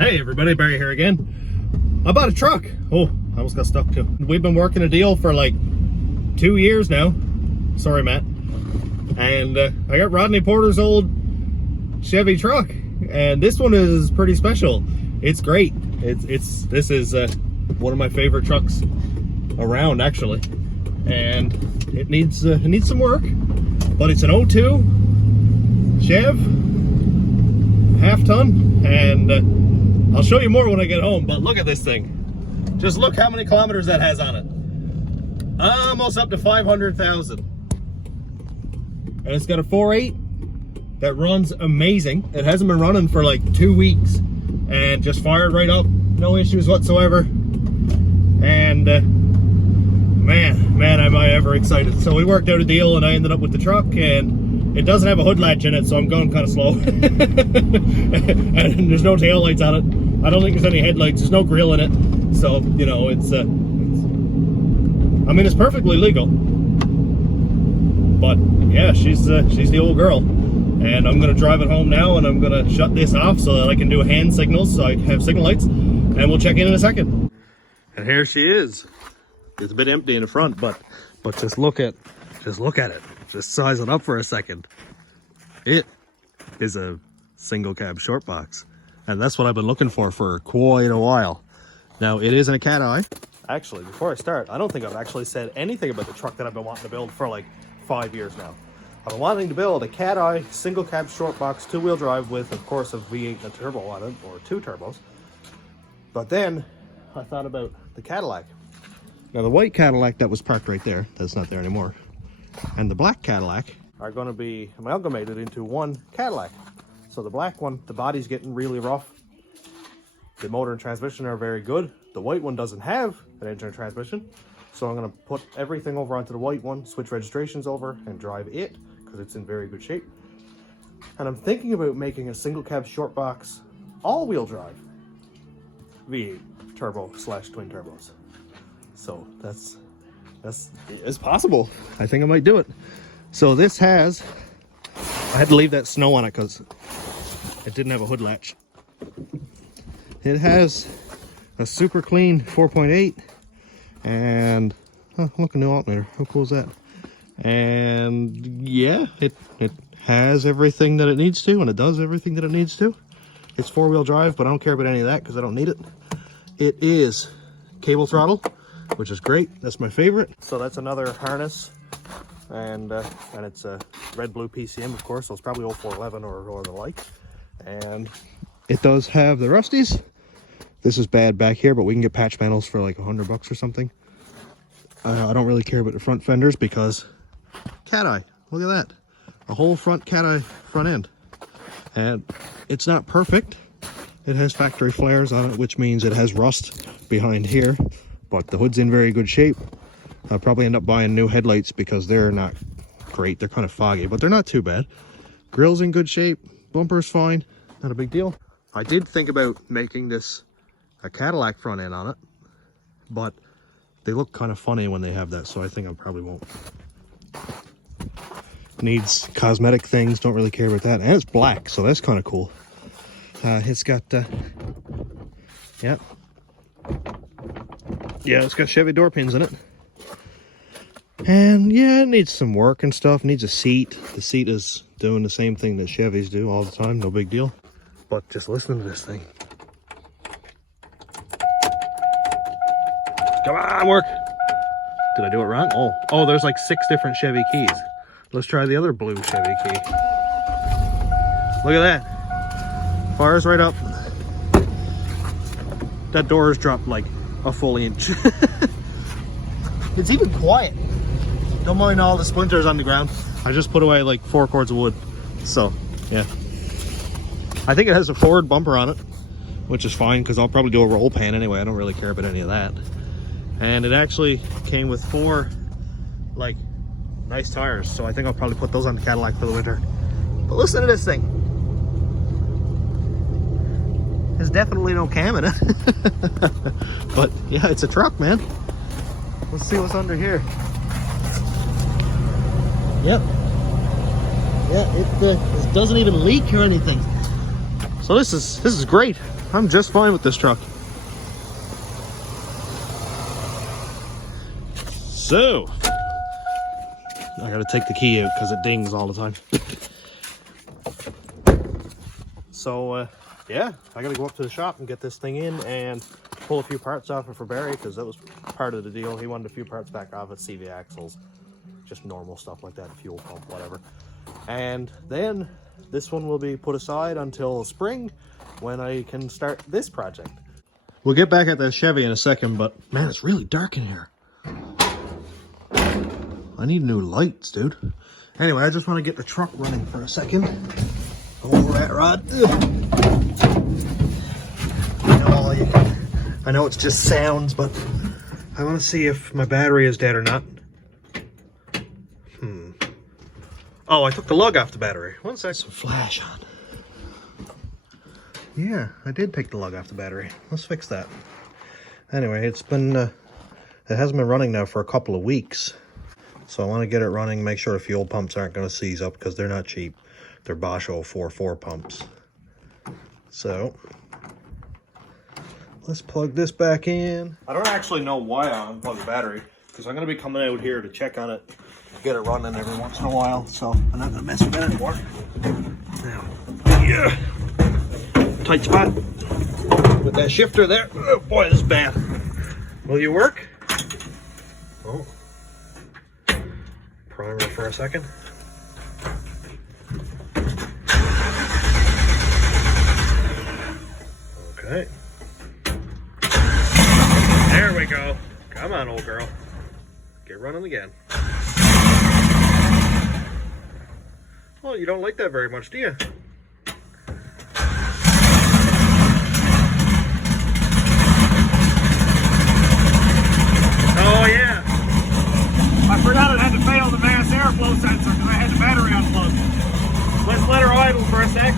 Hey everybody, Barry here again. I bought a truck. Oh, I almost got stuck too. We've been working a deal for like 2 years now. Sorry, Matt. And I got Rodney Porter's old Chevy truck, and this one is pretty special. It's great. This is one of my favorite trucks around, actually. And it needs some work, but it's an 02 Chev, half ton, and I'll show you more when I get home. But look at this thing. Just look how many kilometers that has on it. Almost up to 500,000. And it's got a 4.8 that runs amazing. It hasn't been running for like 2 weeks and just fired right up. No issues whatsoever. And man, am I ever excited. So we worked out a deal and I ended up with the truck, and it doesn't have a hood latch in it, so I'm going kind of slow. And there's no tail lights on it. I don't think there's any headlights. There's no grille in it. So, you know, I mean, it's perfectly legal. But yeah, she's the old girl. And I'm gonna drive it home now, and I'm gonna shut this off so that I can do hand signals, so I have signal lights, and we'll check in a second. And here she is. It's a bit empty in the front, but just look at it. Just size it up for a second. It is a single cab short box, and that's what I've been looking for quite a while. Now, it isn't a cat eye. Actually, before I start, I don't think I've actually said anything about the truck that I've been wanting to build for like 5 years now. I've been wanting to build a cat eye single cab short box 2-wheel drive with, of course, a V8 and a turbo on it, or 2 turbos. But then I thought about the Cadillac. Now, the white Cadillac that was parked right there, that's not there anymore, and the black Cadillac are going to be amalgamated into one Cadillac. So the black one, the body's getting really rough. The motor and transmission are very good. The white one doesn't have an engine or transmission. So I'm going to put everything over onto the white one, switch registrations over, and drive it, because it's in very good shape. And I'm thinking about making a single cab short box all-wheel drive V8 turbo / twin turbos. So it's possible. I think I might do it. So this has, I had to leave that snow on it because it didn't have a hood latch. It has a super clean 4.8 and look, a new alternator. How cool is that? And yeah, it has everything that it needs to, and it does everything that it needs to. It's 4-wheel drive, but I don't care about any of that because I don't need it. It is cable throttle, which is great. That's my favorite. So that's another harness, and it's a red-blue PCM, of course, so it's probably 0411 or the like. And it does have the rusties. This is bad back here, but we can get patch panels for like $100 or something. I don't really care about the front fenders because cat eye. Look at that. A whole front cat eye front end. And it's not perfect. It has factory flares on it, which means it has rust behind here. But the hood's in very good shape. I'll probably end up buying new headlights because they're not great. They're kind of foggy, but they're not too bad. Grille's in good shape. Bumper's fine. Not a big deal. I did think about making this a Cadillac front end on it, but they look kind of funny when they have that, so I think I probably won't. Needs cosmetic things, don't really care about that. And it's black, so that's kind of cool. It's got, yeah, it's got Chevy door pins in it. And yeah, it needs some work and stuff. It needs a seat. The seat is doing the same thing that Chevys do all the time, no big deal. But just listen to this thing. Come on, work. Did I do it wrong? Oh, there's like 6 different Chevy keys. Let's try the other blue Chevy key. Look at that. Fires right up. That door has dropped like a full inch. It's even quiet. Don't mind all the splinters on the ground. I just put away like 4 cords of wood. So, yeah. I think it has a forward bumper on it, which is fine because I'll probably do a roll pan anyway. I don't really care about any of that. And it actually came with 4 like nice tires, so I think I'll probably put those on the Cadillac for the winter. But listen to this thing. There's definitely no cam in it. But yeah, it's a truck, man. Let's see what's under here. Yep. Yeah, it doesn't even leak or anything. So this is great. I'm just fine with this truck. So I gotta take the key out because it dings all the time. So yeah, I gotta go up to the shop and get this thing in and pull a few parts off it for Barry, because that was part of the deal. He wanted a few parts back off it, CV axles, just normal stuff like that, fuel pump, whatever. And then this one will be put aside until spring when I can start this project. We'll get back at that Chevy in a second, but man, it's really dark in here. I need new lights, dude. Anyway, I just want to get the truck running for a second. Oh, rat rod. I know it's just sounds, but I want to see if my battery is dead or not. Oh, I took the lug off the battery. One sec. Some flash on. Yeah, I did take the lug off the battery. Let's fix that. Anyway, it's been, it hasn't been running now for a couple of weeks. So I want to get it running, make sure the fuel pumps aren't going to seize up, because they're not cheap. They're Bosch 044 pumps. So let's plug this back in. I don't actually know why I unplugged the battery, because I'm going to be coming out here to check on it, get it running every once in a while, so I'm not going to mess with it anymore. Now, yeah, tight spot with that shifter there. Oh boy, this is bad. Will you work? Oh, primer for a second. Okay. There we go. Come on, old girl. Get running again. Well, you don't like that very much, do you? Oh, yeah. I forgot it had to fail the mass airflow sensor because I had the battery unplugged. Let's let her idle for a sec.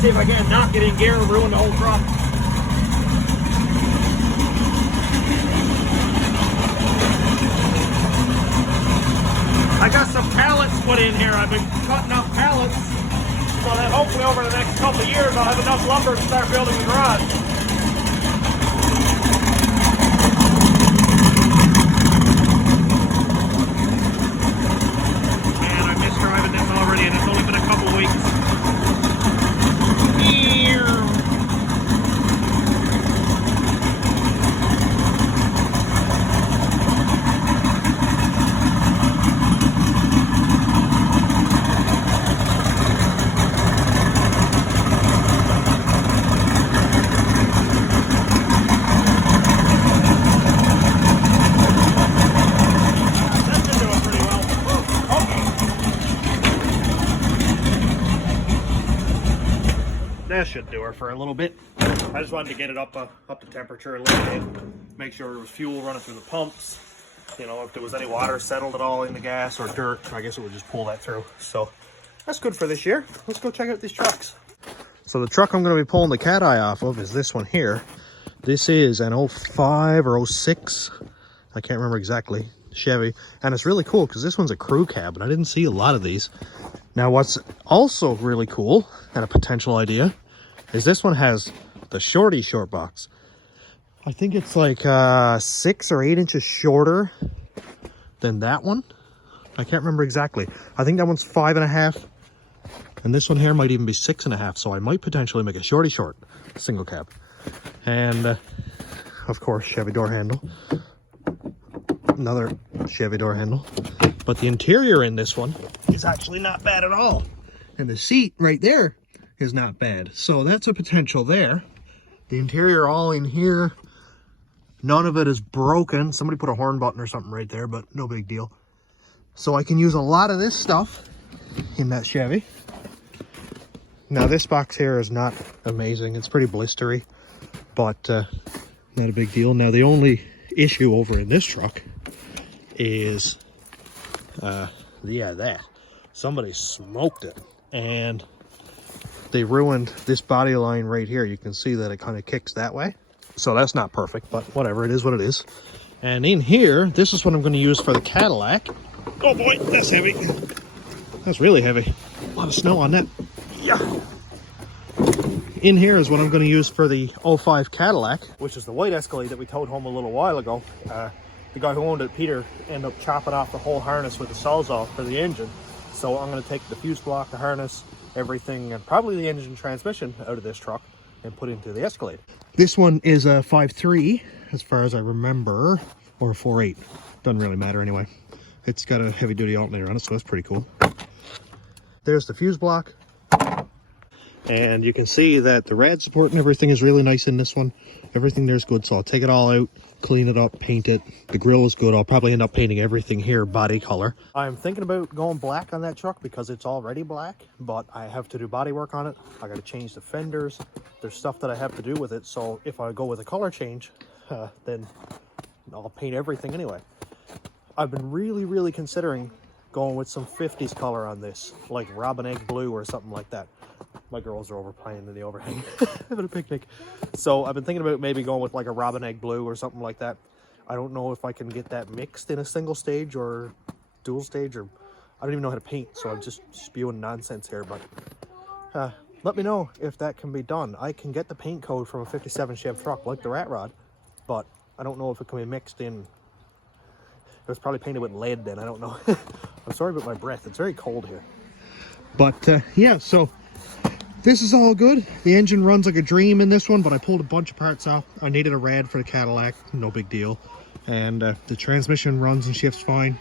See if I can't knock it in gear and ruin the whole truck. I got some pallets put in here. I've been cutting up pallets so that hopefully over the next couple of years I'll have enough lumber to start building the garage. Man, I miss driving this already, and it's only been a couple of weeks. That should do her for a little bit. I just wanted to get it up to temperature a little bit, make sure there was fuel running through the pumps. You know, if there was any water settled at all in the gas or dirt, I guess it would just pull that through. So that's good for this year. Let's go check out these trucks. So the truck I'm going to be pulling the cat eye off of is this one here. This is an 05 or 06, I can't remember exactly, Chevy. And it's really cool because this one's a crew cab, and I didn't see a lot of these. Now what's also really cool, and a potential idea, is this one has the shorty short box. I think it's like 6 or 8 inches shorter than that one. I can't remember exactly. I think that one's 5.5, and this one here might even be 6.5. So I might potentially make a shorty short single cab. And of course, Chevy door handle. Another Chevy door handle. But the interior in this one is actually not bad at all. And the seat right there is not bad. So that's a potential there. The interior all in here. None of it is broken. Somebody put a horn button or something right there, but no big deal. So I can use a lot of this stuff in that Chevy. Now this box here is not amazing. It's pretty blistery, but not a big deal. Now the only issue over in this truck is, that. Somebody smoked it, and they ruined this body line right here. You can see that it kind of kicks that way. So that's not perfect, but whatever, it is what it is. And in here, this is what I'm going to use for the Cadillac. Oh boy, that's heavy. That's really heavy. A lot of snow on that. Yeah. in here is what I'm going to use for the 05 Cadillac, which is the white Escalade that we towed home a little while ago. The guy who owned it, Peter, ended up chopping off the whole harness with the sawzall for the engine. So I'm going to take the fuse block, the harness, everything, and probably the engine transmission out of this truck and put it into the Escalade. This one is a 5.3 as far as I remember, or a 4.8. Doesn't really matter anyway. It's got a heavy duty alternator on it, so that's pretty cool. There's the fuse block. And you can see that the rad support and everything is really nice in this one. Everything there's good, so I'll take it all out, clean it up, paint it. The grille is good. I'll probably end up painting everything here body color. I'm thinking about going black on that truck because it's already black, but I have to do body work on it. I got to change the fenders. There's stuff that I have to do with it, so if I go with a color change, then I'll paint everything anyway. I've been really considering going with some 50s color on this, like robin egg blue or something like that. My girls are over playing in the overhang, having a picnic. So I've been thinking about maybe going with like a robin egg blue or something like that. I don't know if I can get that mixed in a single stage or dual stage, or I don't even know how to paint, so I'm just spewing nonsense here. But let me know if that can be done. I can get the paint code from a 57 Chev truck like the Rat Rod, but I don't know if it can be mixed in. It was probably painted with lead then, I don't know. I'm sorry about my breath, it's very cold here. But yeah, so this is all good. The engine runs like a dream in this one, but I pulled a bunch of parts off. I needed a rad for the Cadillac, no big deal. And the transmission runs and shifts fine.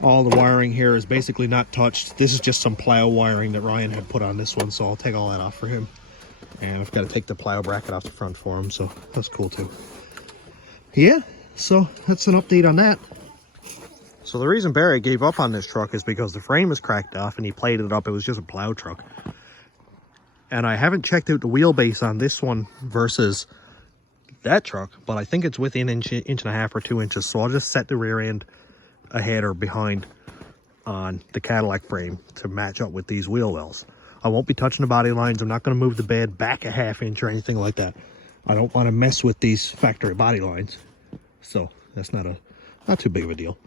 All the wiring here is basically not touched. This is just some plow wiring that Ryan had put on this one, so I'll take all that off for him. And I've got to take the plow bracket off the front for him, so that's cool too. Yeah, so that's an update on that. So the reason Barry gave up on this truck is because the frame is cracked off and he plated it up. It was just a plow truck. And I haven't checked out the wheelbase on this one versus that truck, but I think it's within inch and a half or 2 inches. So I'll just set the rear end ahead or behind on the Cadillac frame to match up with these wheel wells. I won't be touching the body lines. I'm not going to move the bed back a ½ inch or anything like that. I don't want to mess with these factory body lines. So that's not too big of a deal.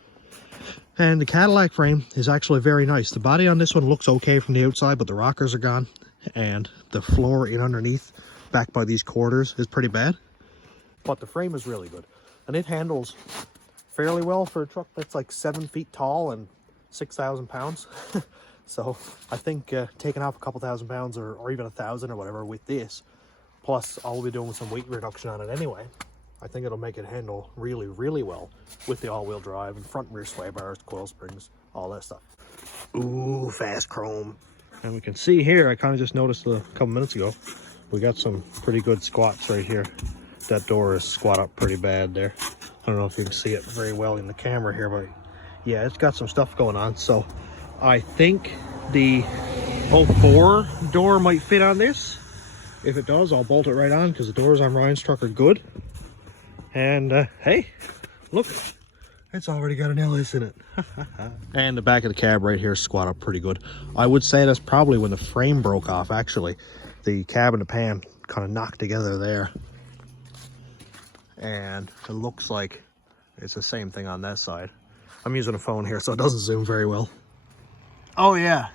And the Cadillac frame is actually very nice. The body on this one looks okay from the outside, but the rockers are gone. And the floor in underneath, back by these quarters, is pretty bad. But the frame is really good. And it handles fairly well for a truck that's like 7 feet tall and 6,000 pounds. So I think taking off a couple thousand pounds or even 1,000 or whatever with this, plus I'll be doing some weight reduction on it anyway, I think it'll make it handle really well with the all-wheel drive and front and rear sway bars, coil springs, all that stuff. Ooh, fast chrome. And we can see here, I kind of just noticed a couple minutes ago, we got some pretty good squats right here. That door is squat up pretty bad there. I don't know if you can see it very well in the camera here, but yeah, it's got some stuff going on. So I think the 04 door might fit on this. If it does, I'll bolt it right on because the doors on Ryan's truck are good. And hey, look, it's already got an LS in it. And the back of the cab right here squat up pretty good. I would say that's probably when the frame broke off, actually. The cab and the pan kind of knocked together there. And it looks like it's the same thing on that side. I'm using a phone here, so it doesn't zoom very well. Oh yeah,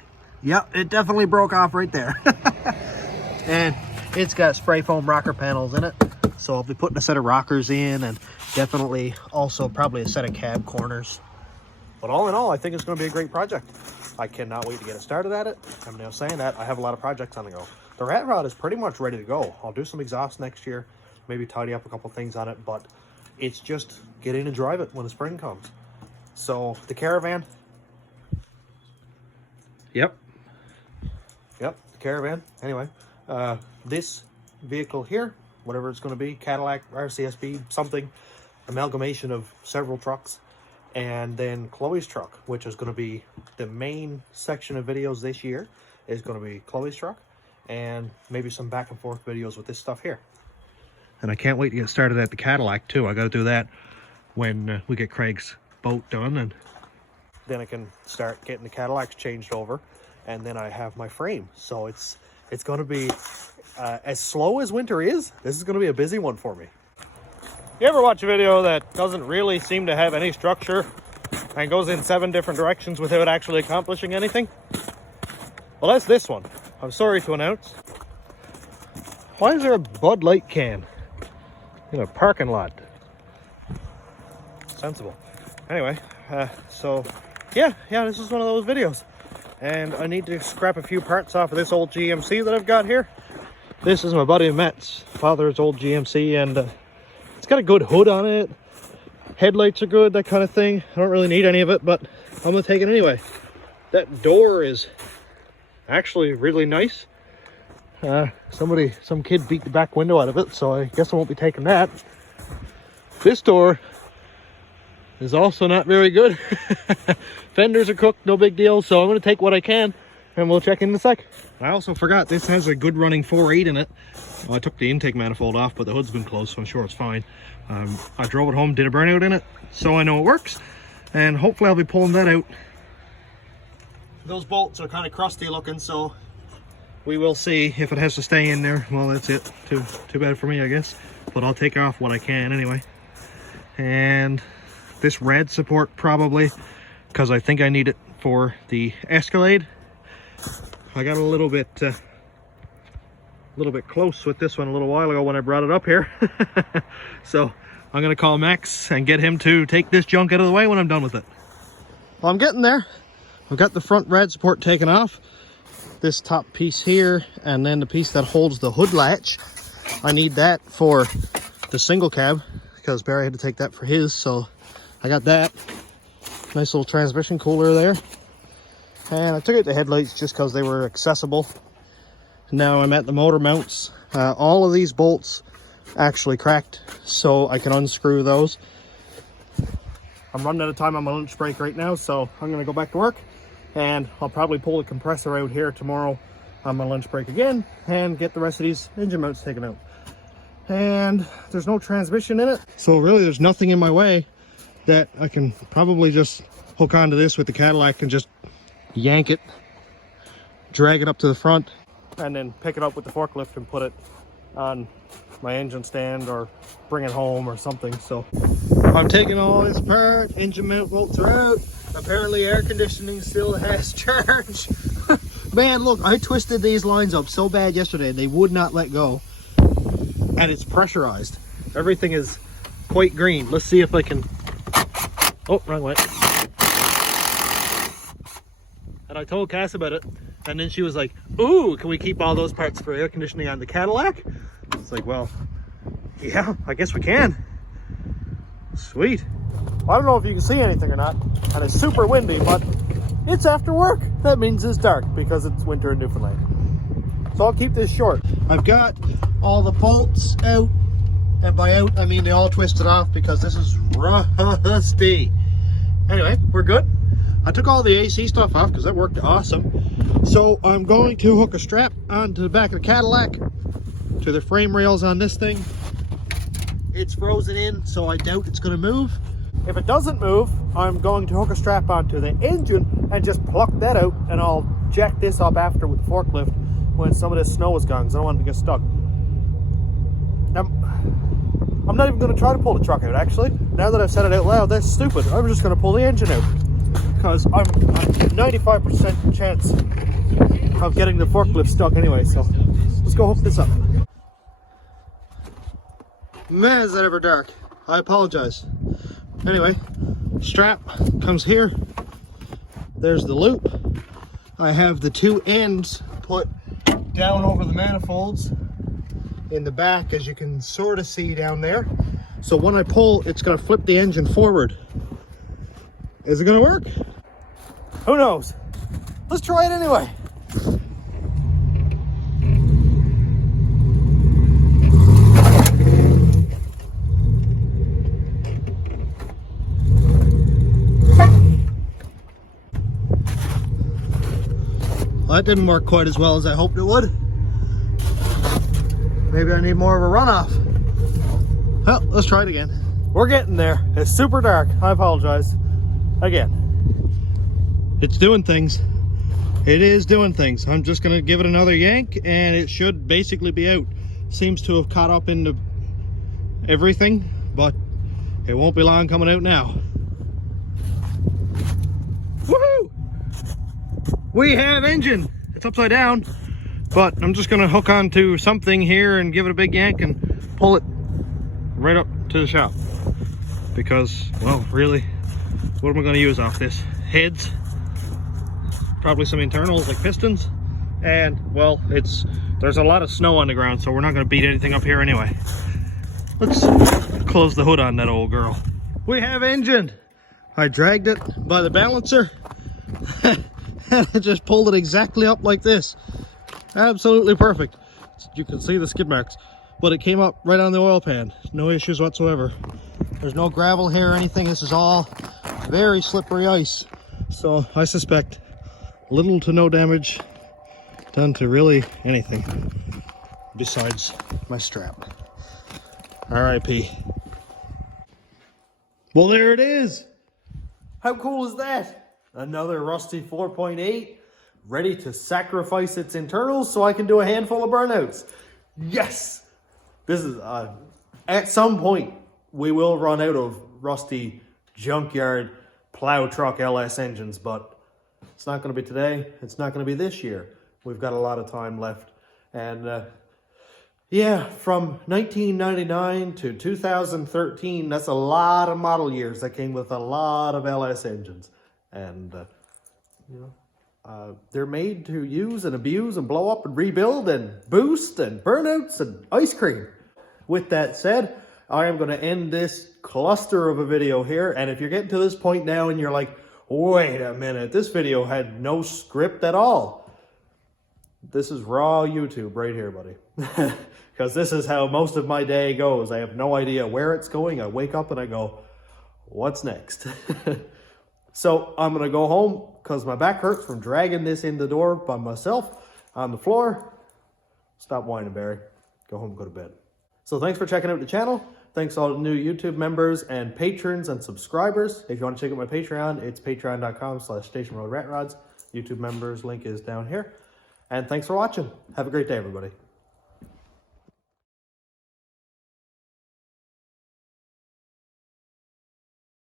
yep, it definitely broke off right there. And it's got spray foam rocker panels in it. So I'll be putting a set of rockers in, and definitely also probably a set of cab corners. But all in all, I think it's going to be a great project. I cannot wait to get it started at it. I'm now saying that I have a lot of projects on the go. The Rat Rod is pretty much ready to go. I'll do some exhaust next year, maybe tidy up a couple things on it, but it's just get in and drive it when the spring comes. So the Caravan. Yep, the Caravan. Anyway, this vehicle here, whatever it's going to be, Cadillac RCSB something, amalgamation of several trucks, and then Chloe's truck, which is going to be the main section of videos this year, is going to be Chloe's truck, and maybe some back and forth videos with this stuff here. And I can't wait to get started at the Cadillac too. I got to do that when we get Craig's boat done, and then I can start getting the Cadillacs changed over, and then I have my frame. So it's going to be as slow as winter is. This is going to be a busy one for me. You ever watch a video that doesn't really seem to have any structure and goes in 7 different directions without actually accomplishing anything? Well, that's this one. I'm sorry to announce. Why is there a Bud Light can in a parking lot? Sensible. Anyway, so yeah, this is one of those videos. And I need to scrap a few parts off of this old GMC that I've got here. This is my buddy Matt's father's old GMC, and it's got a good hood on it. Headlights are good, that kind of thing. I don't really need any of it, but I'm gonna take it anyway. That door is actually really nice. Some kid beat the back window out of it, so I guess I won't be taking that. This door is also not very good. Fenders are cooked, no big deal, so I'm going to take what I can and we'll check in a sec. I also forgot this has a good running 4.8 in it. Well, I took the intake manifold off, but the hood's been closed, so I'm sure it's fine. I drove it home, did a burnout in it, so I know it works, and hopefully I'll be pulling that out. Those bolts are kind of crusty looking, so we will see if it has to stay in there. Well, that's it. Too bad for me, I guess, but I'll take off what I can anyway. And this red support probably, because I think I need it for the Escalade. I got a little bit close with this one a little while ago when I brought it up here. So I'm gonna call Max and get him to take this junk out of the way when I'm done with it. Well, I'm getting there. I've got the front red support taken off, this top piece here, and then the piece that holds the hood latch. I need that for the single cab because Barry had to take that for his, so I got that. Nice little transmission cooler there. And I took out the headlights just because they were accessible. Now I'm at the motor mounts. All of these bolts actually cracked, so I can unscrew those. I'm running out of time on my lunch break right now, so I'm gonna go back to work, and I'll probably pull the compressor out here tomorrow on my lunch break again and get the rest of these engine mounts taken out. And there's no transmission in it, so really there's nothing in my way that I can probably just hook onto this with the Cadillac and just yank it, drag it up to the front, and then pick it up with the forklift and put it on my engine stand or bring it home or something. So I'm taking all this apart. Engine mount bolts are out. Apparently air conditioning still has charge. Man, look, I twisted these lines up so bad yesterday they would not let go, and it's pressurized. Everything is quite green. Let's see if I can. Oh, wrong way. And I told Cass about it, and then she was like, ooh, can we keep all those parts for air conditioning on the Cadillac? It's like, well, yeah, I guess we can. Sweet. Well, I don't know if you can see anything or not, and it's super windy, but it's after work. That means it's dark because it's winter in Newfoundland. So I'll keep this short. I've got all the bolts out, and by out, I mean they all twisted off because this is rusty. Anyway, we're good. I took all the AC stuff off because that worked awesome. So I'm going to hook a strap onto the back of the Cadillac to the frame rails on this thing. It's frozen in, so I doubt it's going to move. If it doesn't move, I'm going to hook a strap onto the engine and just pluck that out, and I'll jack this up after with the forklift when some of this snow is gone because I don't want it to get stuck. I'm not even going to try to pull the truck out, actually. Now that I've said it out loud, that's stupid. I'm just going to pull the engine out because I'm 95% chance of getting the forklift stuck anyway, so let's go hook this up. Man, is that ever dark. I apologize. Anyway, strap comes here. There's the loop. I have the two ends put down over the manifolds in the back, as you can sort of see down there. So when I pull, it's going to flip the engine forward. Is it going to work? Who knows? Let's try it anyway. Well, that didn't work quite as well as I hoped it would. Maybe I need more of a runoff. Well, let's try it again. We're getting there. It's super dark. I apologize. Again. It's doing things. It is doing things. I'm just going to give it another yank and it should basically be out. Seems to have caught up into everything, but it won't be long coming out now. Woohoo! We have engine. It's upside down. But I'm just gonna hook onto something here and give it a big yank and pull it right up to the shop. Because, well, really, what am I gonna use off this? Heads, probably some internals like pistons, and, well, there's a lot of snow on the ground, so we're not gonna beat anything up here anyway. Let's close the hood on that old girl. We have engine. I dragged it by the balancer and I just pulled it exactly up like this. Absolutely perfect. You can see the skid marks, but it came up right on the oil pan. No issues whatsoever. There's no gravel here or anything. This is all very slippery ice. So I suspect little to no damage done to really anything besides my strap. RIP. Well, there it is. How cool is that? Another rusty 4.8 ready to sacrifice its internals so I can do a handful of burnouts. Yes! This is, at some point, we will run out of rusty junkyard plow truck LS engines, but it's not going to be today. It's not going to be this year. We've got a lot of time left. And yeah, from 1999 to 2013, that's a lot of model years that came with a lot of LS engines. And, you know, they're made to use and abuse and blow up and rebuild and boost and burnouts and ice cream. With that said, I am going to end this cluster of a video here. And if you're getting to this point now and you're like, wait a minute, this video had no script at all. This is raw YouTube right here, buddy. Because this is how most of my day goes. I have no idea where it's going. I wake up and I go, what's next? So I'm going to go home because my back hurts from dragging this in the door by myself on the floor. Stop whining, Barry. Go home, go to bed. So thanks for checking out the channel. Thanks to all the new YouTube members and patrons and subscribers. If you want to check out my Patreon, it's patreon.com/stationroadratrods. YouTube members link is down here. And thanks for watching. Have a great day, everybody.